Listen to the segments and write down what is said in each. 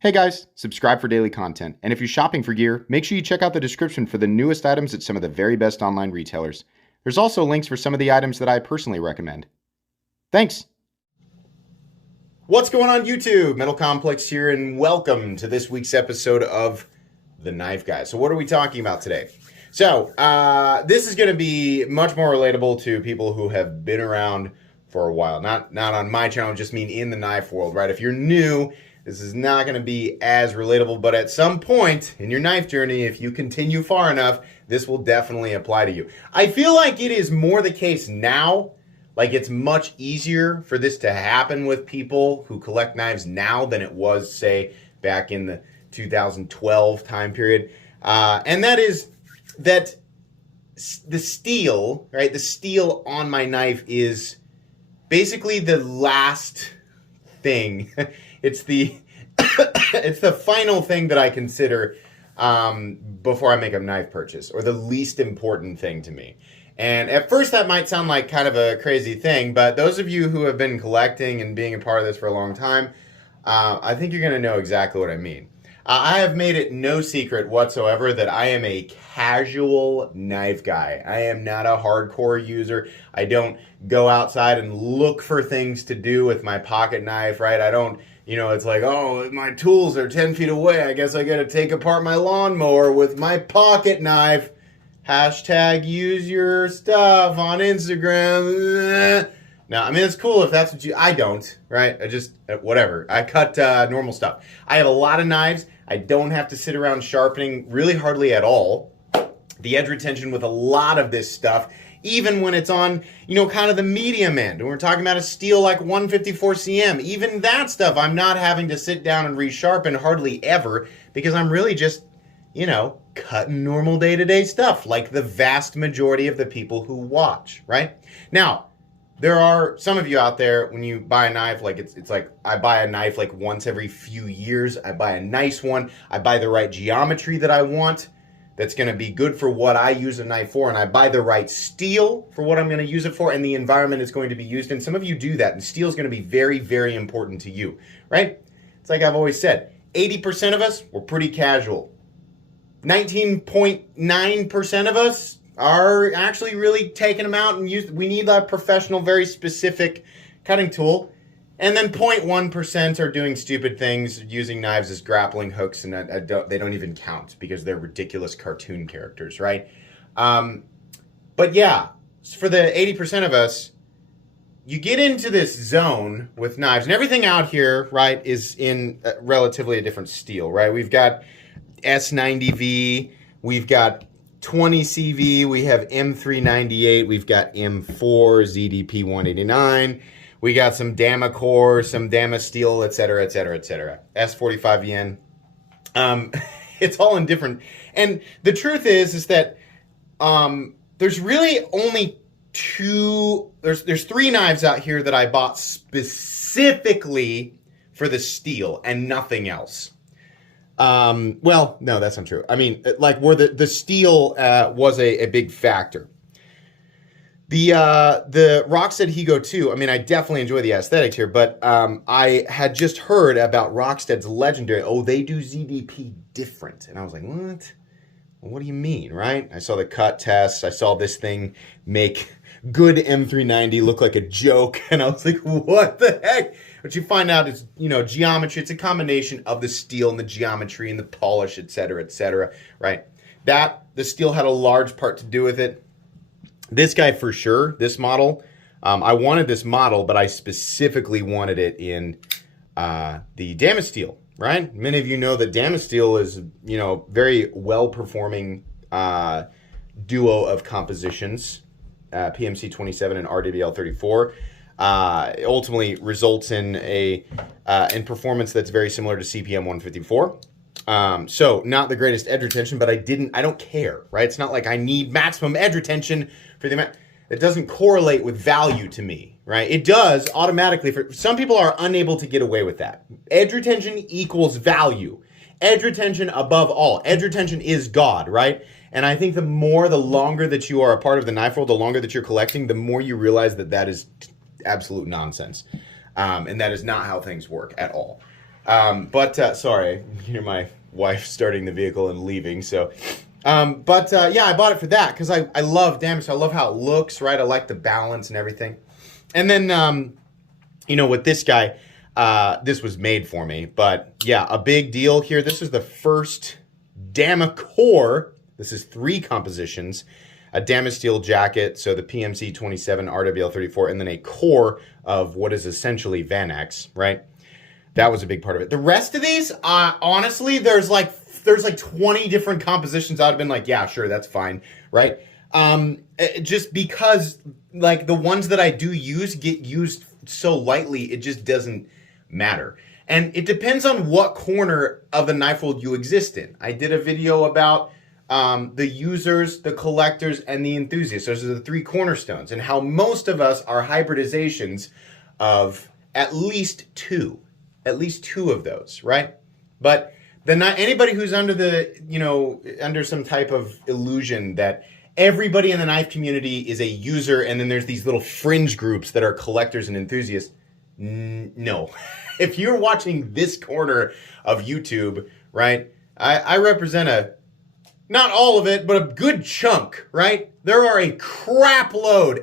Hey guys, subscribe for daily content. And if you're shopping for gear, make sure you check out the description for the newest items at some of the very best online retailers. There's also links for some of the items that I personally recommend. Thanks! What's going on YouTube? Metal Complex here, and welcome to this week's episode of The Knife Guy. So what are we talking about today? So, this is going to be much more relatable to people who have been around for a while. Not on my channel, just mean in the knife world, right? If you're new, this is not going to be as relatable, but at some point in your knife journey, if you continue far enough, this will definitely apply to you. I feel like it is more the case now. Like, it's much easier for this to happen with people who collect knives now than it was, say, back in the 2012 time period. And that is that the steel, right? The steel on my knife is basically the last thing. It's the it's the final thing that I consider before I make a knife purchase, or the least important thing to me. And at first that might sound like kind of a crazy thing, but those of you who have been collecting and being a part of this for a long time, I think you're going to know exactly what I mean. I have made it no secret whatsoever that I am a casual knife guy. I am not a hardcore user. I don't go outside and look for things to do with my pocket knife, right? I don't, it's like, oh, my tools are 10 feet away. I guess I got to take apart my lawnmower with my pocket knife. Hashtag use your stuff on Instagram. Now, I mean, it's cool if that's what I don't, right? I just, whatever. I cut normal stuff. I have a lot of knives. I don't have to sit around sharpening really hardly at all. The edge retention with a lot of this stuff, even when it's on, kind of the medium end. And we're talking about a steel like 154 cm. Even that stuff, I'm not having to sit down and resharpen hardly ever, because I'm really just, cutting normal day-to-day stuff like the vast majority of the people who watch, right? Now, there are some of you out there, when you buy a knife, like it's like I buy a knife like once every few years. I buy a nice one. I buy the right geometry that I want, that's going to be good for what I use a knife for, and I buy the right steel for what I'm going to use it for and the environment it's going to be used in. Some of you do that, and steel is going to be very, very important to you, right? It's like I've always said, 80% of us, we're pretty casual. 19.9% of us are actually really taking them out and use. We need a professional, very specific cutting tool. And then 0.1% are doing stupid things, using knives as grappling hooks, and they don't even count because they're ridiculous cartoon characters, right? But yeah, for the 80% of us, you get into this zone with knives, and everything out here, right, is in relatively a different steel, right? We've got S90V, we've got 20CV, we have M398, we've got M4, ZDP 189, we got some Damacor, some Damasteel, etc., etc., etc. S45 yen. It's all in different. And the truth is that there's really only there's three knives out here that I bought specifically for the steel and nothing else. Well, no, that's not true. I mean, like, where the steel was a big factor. The Rockstead Higo 2, I mean, I definitely enjoy the aesthetics here, but I had just heard about Rockstead's legendary, they do ZDP different. And I was like, what? Well, what do you mean, right? I saw the cut tests. I saw this thing make good M390 look like a joke. And I was like, what the heck? What you find out is, geometry. It's a combination of the steel and the geometry and the polish, etc., right? The steel had a large part to do with it. This guy, for sure, this model, I wanted this model, but I specifically wanted it in the Damasteel, right? Many of you know that Damasteel is, very well-performing duo of compositions, PMC 27 and RWL 34. Ultimately results in in performance that's very similar to CPM 154. So not the greatest edge retention, but I don't care, right? It's not like I need maximum edge retention for the amount. It doesn't correlate with value to me, right? It does automatically. For some people are unable to get away with that. Edge retention equals value. Edge retention above all. Edge retention is God, right? And I think the longer that you are a part of the knife world, the longer that you're collecting, the more you realize that is absolute nonsense. And that is not how things work at all. Sorry, you hear my wife starting the vehicle and leaving. So, yeah, I bought it for that because I love Damascus. I love how it looks, right? I like the balance and everything. And then, with this guy, this was made for me. But yeah, a big deal here. This is the first Damacore. This is 3 compositions. A Damasteel jacket, so the PMC 27, RWL 34, and then a core of what is essentially Vanax, right? That was a big part of it. The rest of these, honestly, there's like 20 different compositions. I'd have been like, yeah, sure, that's fine, right? Just because like the ones that I do use get used so lightly, it just doesn't matter. And it depends on what corner of the knife world you exist in. I did a video about the users, the collectors, and the enthusiasts. Those are the 3 cornerstones, and how most of us are hybridizations of at least two of those, right? But anybody who's under some type of illusion that everybody in the knife community is a user, and then there's these little fringe groups that are collectors and enthusiasts. No. If you're watching this corner of YouTube, right, I represent not all of it, but a good chunk, right? There are a crap load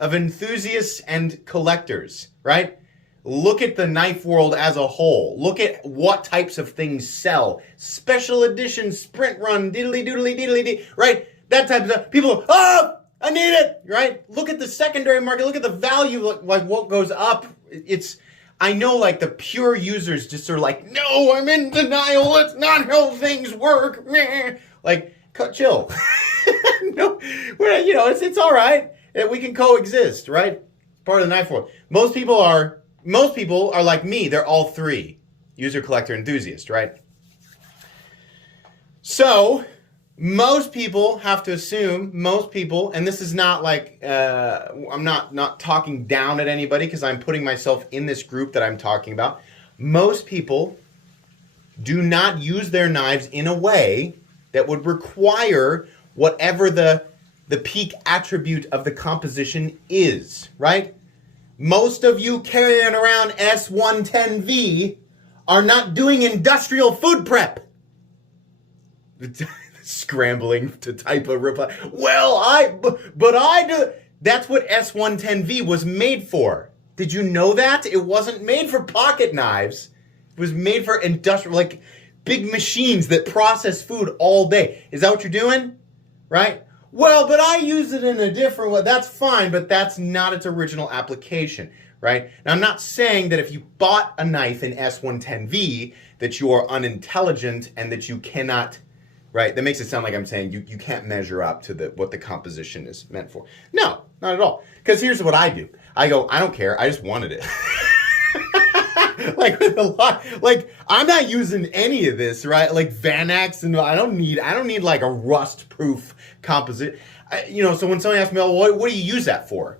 of enthusiasts and collectors, right? Look at the knife world as a whole. Look at what types of things sell. Special edition, sprint run, diddly, right? That type of stuff. People, I need it, right? Look at the secondary market. Look at the value, like what goes up. I know like the pure users just are like, no, I'm in denial. That's not how things work. Like, chill. No, it's all right. We can coexist, right? Part of the knife world. Most people are like me. They're all 3. User, collector, enthusiast, right? So most people have to assume, and this is not like, I'm not talking down at anybody because I'm putting myself in this group that I'm talking about. Most people do not use their knives in a way that would require whatever the peak attribute of the composition is, right? Most of you carrying around S110V are not doing industrial food prep. Scrambling to type a reply. Well, but I do. That's what S110V was made for. Did you know that? It wasn't made for pocket knives. It was made for industrial, like big machines that process food all day. Is that what you're doing? Right? Well, but I use it in a different way. That's fine, but that's not its original application, right? Now, I'm not saying that if you bought a knife in S110V that you are unintelligent and that you cannot. Right, that makes it sound like I'm saying you can't measure up to what the composition is meant for. No, not at all. Because here's what I do. I go, I don't care. I just wanted it. Like I'm not using any of this, right? Like Vanax, and I don't need like a rust-proof composite. So when somebody asks me, well, what do you use that for?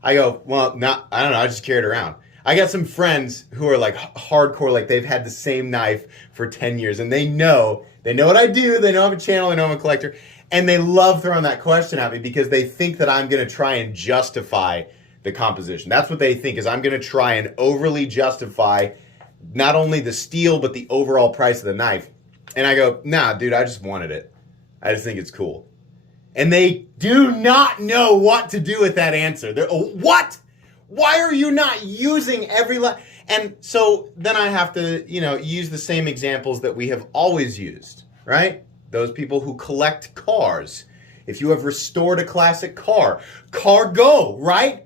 I go, well, I don't know. I just carry it around. I got some friends who are like hardcore, like they've had the same knife for 10 years, and they know what I do. They know I'm a channel. They know I'm a collector. And they love throwing that question at me because they think that I'm going to try and justify the composition. That's what they think, is I'm going to try and overly justify not only the steel, but the overall price of the knife. And I go, nah, dude, I just wanted it. I just think it's cool. And they do not know what to do with that answer. They're, what? Why are you not using every... And so then I have to, use the same examples that we have always used, right? Those people who collect cars. If you have restored a classic car go, right?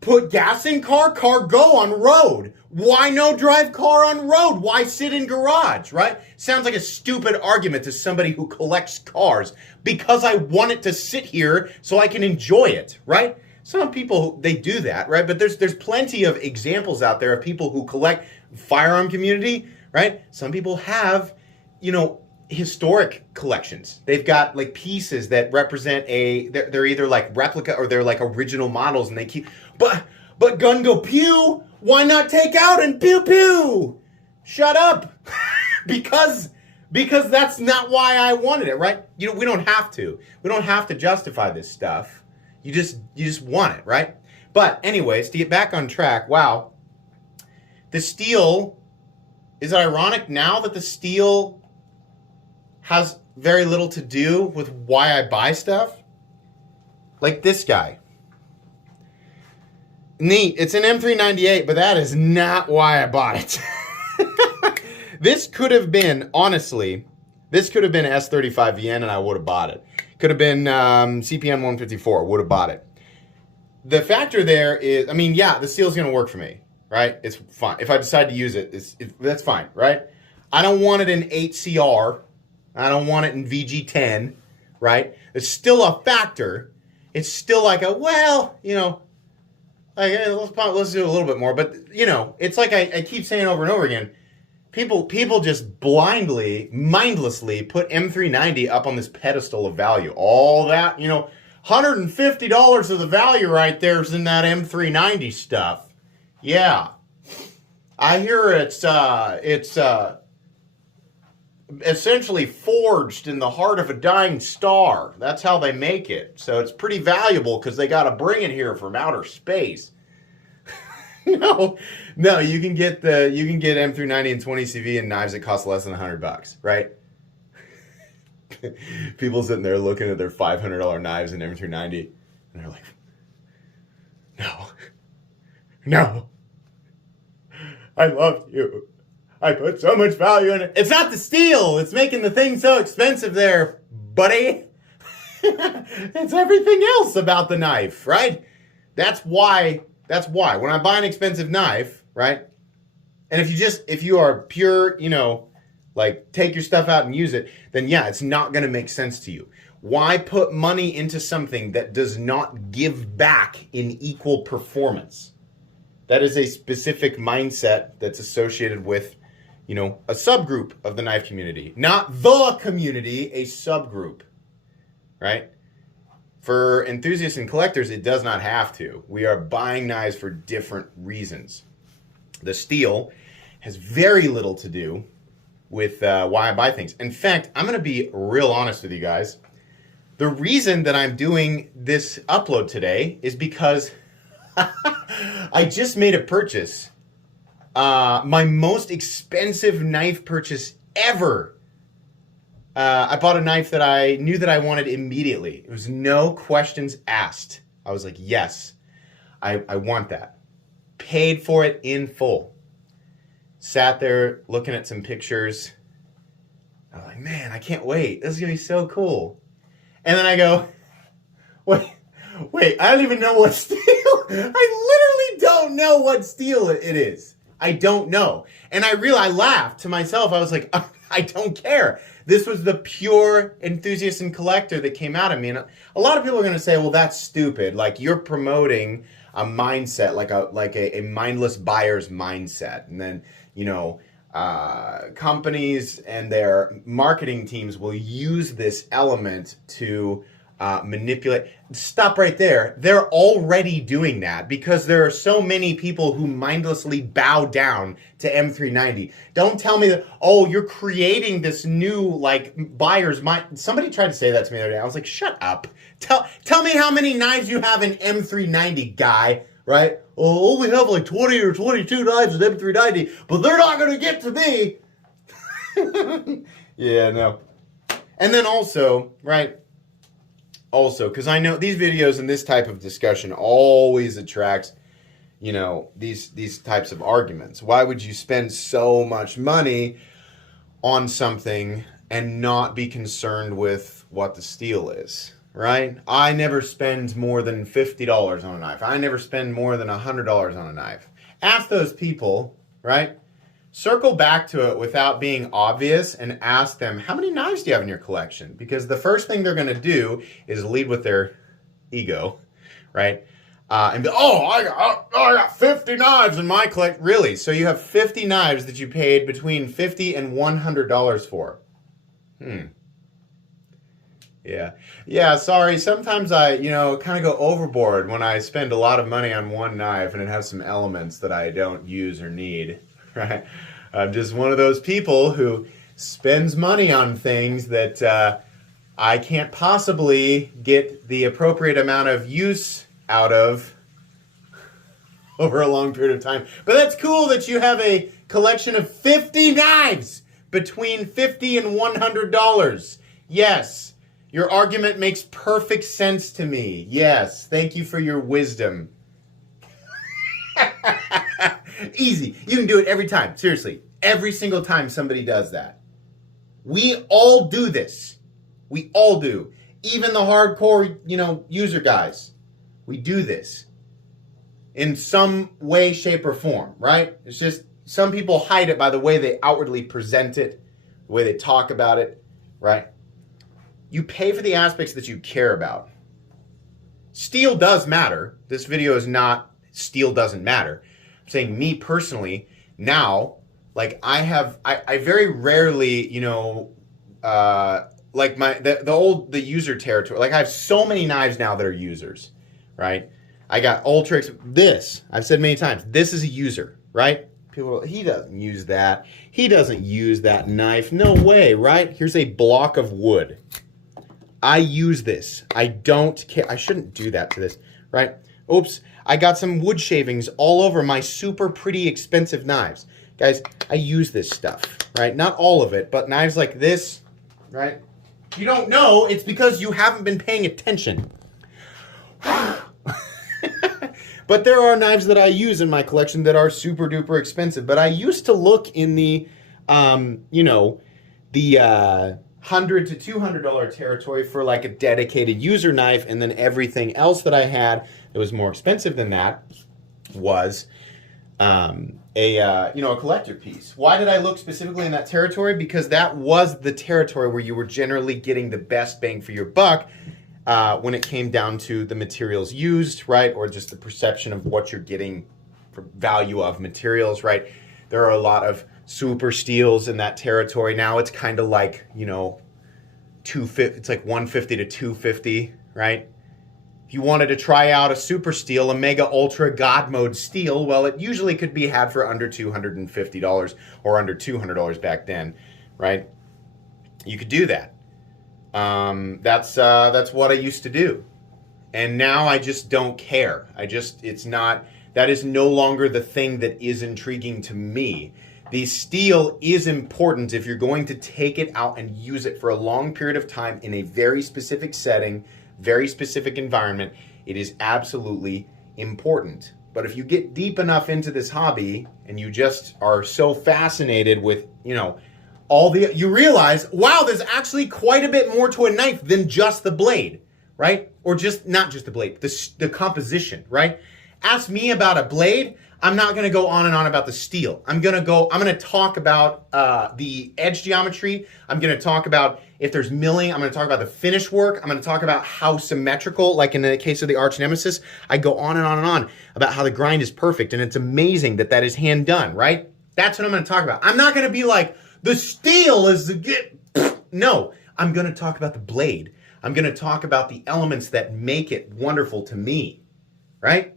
Put gas in car go on road. Why no drive car on road? Why sit in garage, right? Sounds like a stupid argument to somebody who collects cars. Because I want it to sit here so I can enjoy it, right? Some people, they do that, right? But there's plenty of examples out there of people who collect firearm community, right? Some people have, historic collections. They've got like pieces that represent they're either like replica or they're like original models, and they keep, but gun go pew, why not take out and pew pew? Shut up. because that's not why I wanted it, right? We don't have to justify this stuff. You just want it, right? But anyways, to get back on track, wow. The steel, is it ironic now that the steel has very little to do with why I buy stuff? Like this guy. Neat. It's an M398, but that is not why I bought it. This could have been, honestly, this could have been S35VN and I would have bought it. Could have been CPM 154, would have bought it. The factor there is, I mean, yeah, the steel's going to work for me, right? It's fine. If I decide to use it, that's fine, right? I don't want it in 8CR. I don't want it in VG10, right? It's still a factor. It's still like a, well, you know, like, let's do a little bit more. But, you know, it's like I keep saying over and over again, people just blindly, mindlessly put M390 up on this pedestal of value. All that, you know, $150 of the value right there is in that M390 stuff. Yeah. I hear it's essentially forged in the heart of a dying star. That's how they make it. So it's pretty valuable because they got to bring it here from outer space. No, you can get M390 and 20CV and knives that cost less than $100, right? People sitting there looking at their $500 knives and M390, and they're like, no, I love you. I put so much value in it. It's not the steel. It's making the thing so expensive there, buddy. It's everything else about the knife, right? That's why. When I buy an expensive knife, right? And if you are pure, you know, like take your stuff out and use it, then yeah, it's not going to make sense to you. Why put money into something that does not give back in equal performance? That is a specific mindset that's associated with, you know, a subgroup of the knife community. Not the community, a subgroup, right? For enthusiasts and collectors, it does not have to. We are buying knives for different reasons. The steel has very little to do with why I buy things. In fact, I'm going to be real honest with you guys. The reason that I'm doing this upload today is because I just made a purchase. My most expensive knife purchase ever. I bought a knife that I knew that I wanted immediately. It was no questions asked. I was like, yes, I want that. Paid for it in full. Sat there looking at some pictures. I was like, man, I can't wait. This is going to be so cool. And then I go, wait, I don't even know what steel. I literally don't know what steel it is. I don't know. And I laughed to myself. I was like, I don't care. This was the pure enthusiast and collector that came out of me. And a lot of people are going to say, well, that's stupid. Like you're promoting a mindset, like a mindless buyer's mindset. And then, you know, companies and their marketing teams will use this element to manipulate. Stop right there. They're already doing that because there are so many people who mindlessly bow down to M390. Don't tell me that, oh, you're creating this new, like, buyer's mind. Somebody tried to say that to me the other day. I was like, shut up. Tell me how many knives you have in M390, guy, right? Oh, we have like 20 or 22 knives in M390, but they're not going to get to me. Yeah, no. And then also, right, because I know these videos and this type of discussion always attracts, you know, these types of arguments. Why would you spend so much money on something and not be concerned with what the steel is, right? I never spend more than $50 on a knife. I never spend more than $100 on a knife. Ask those people, right? Circle back to it without being obvious and ask them, how many knives do you have in your collection? Because the first thing they're going to do is lead with their ego, right? And be, I got 50 knives in my collection. Really? So you have 50 knives that you paid between $50 and $100 for? Yeah, sorry. Sometimes I, kind of go overboard when I spend a lot of money on one knife and it has some elements that I don't use or need. Right? I'm just one of those people who spends money on things that I can't possibly get the appropriate amount of use out of over a long period of time. But that's cool that you have a collection of 50 knives between $50 and $100. Yes, your argument makes perfect sense to me. Yes, thank you for your wisdom. Easy. You can do it every time. Seriously. Every single time somebody does that. We all do this. We all do. Even the hardcore, user guys. We do this. In some way, shape, or form, right? It's just some people hide it by the way they outwardly present it, the way they talk about it, right? You pay for the aspects that you care about. Steel does matter. This video is not steel doesn't matter. I'm saying me personally, now, like I very rarely, like the user territory. Like I have so many knives now that are users, right? I got Ultrix. This, I've said many times, this is a user, right? People, he doesn't use that. He doesn't use that knife. No way, right? Here's a block of wood. I use this. I don't care. I shouldn't do that to this, right? Oops. I got some wood shavings all over my super pretty expensive knives. Guys, I use this stuff, right? Not all of it, but knives like this, right? If you don't know, it's because you haven't been paying attention. But there are knives that I use in my collection that are super duper expensive. But I used to look in the, $100 to $200 territory for like a dedicated user knife, and then everything else that I had that was more expensive than that was a collector piece. Why did I look specifically in that territory? Because that was the territory where you were generally getting the best bang for your buck when it came down to the materials used, right? Or just the perception of what you're getting for value of materials, right? There are a lot of super steels in that territory. Now it's kind of like, it's like 150 to 250, right? If you wanted to try out a super steel, a mega ultra god mode steel, well, it usually could be had for under $250 or under $200 back then, right? You could do that. That's what I used to do. And now I just don't care. That is no longer the thing that is intriguing to me. The steel is important if you're going to take it out and use it for a long period of time in a very specific setting, very specific environment. It is absolutely important. But if you get deep enough into this hobby and you just are so fascinated with, you realize, wow, there's actually quite a bit more to a knife than just the blade, right? Or not just the blade, the composition, right? Ask me about a blade, I'm not going to go on and on about the steel. I'm going to talk about the edge geometry. I'm going to talk about if there's milling. I'm going to talk about the finish work. I'm going to talk about how symmetrical, like in the case of the Arch Nemesis, I go on and on and on about how the grind is perfect, and it's amazing that is hand done, right? That's what I'm going to talk about. I'm not going to be like, the steel is the... No, I'm going to talk about the blade. I'm going to talk about the elements that make it wonderful to me, right?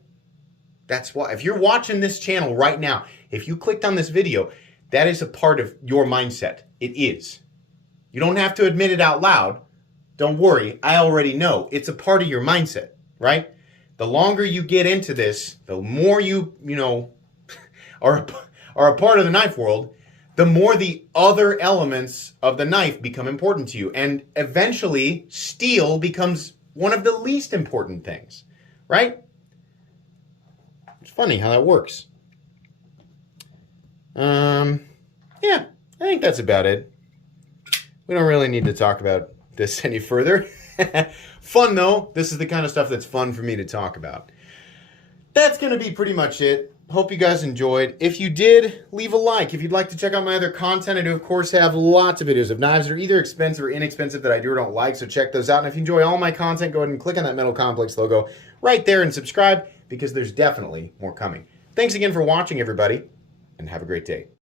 That's why, if you're watching this channel right now, if you clicked on this video, that is a part of your mindset. It is. You don't have to admit it out loud. Don't worry, I already know. It's a part of your mindset, right? The longer you get into this, the more you are a part of the knife world, the more the other elements of the knife become important to you. And eventually, steel becomes one of the least important things, right? It's funny how that works. Yeah, I think that's about it. We don't really need to talk about this any further. Fun though. This is the kind of stuff that's fun for me to talk about. That's going to be pretty much it. Hope you guys enjoyed. If you did, leave a like. If you'd like to check out my other content, I do, of course, have lots of videos of knives that are either expensive or inexpensive that I do or don't like, so check those out. And if you enjoy all my content, go ahead and click on that Metal Complex logo right there and subscribe, because there's definitely more coming. Thanks again for watching, everybody, and have a great day.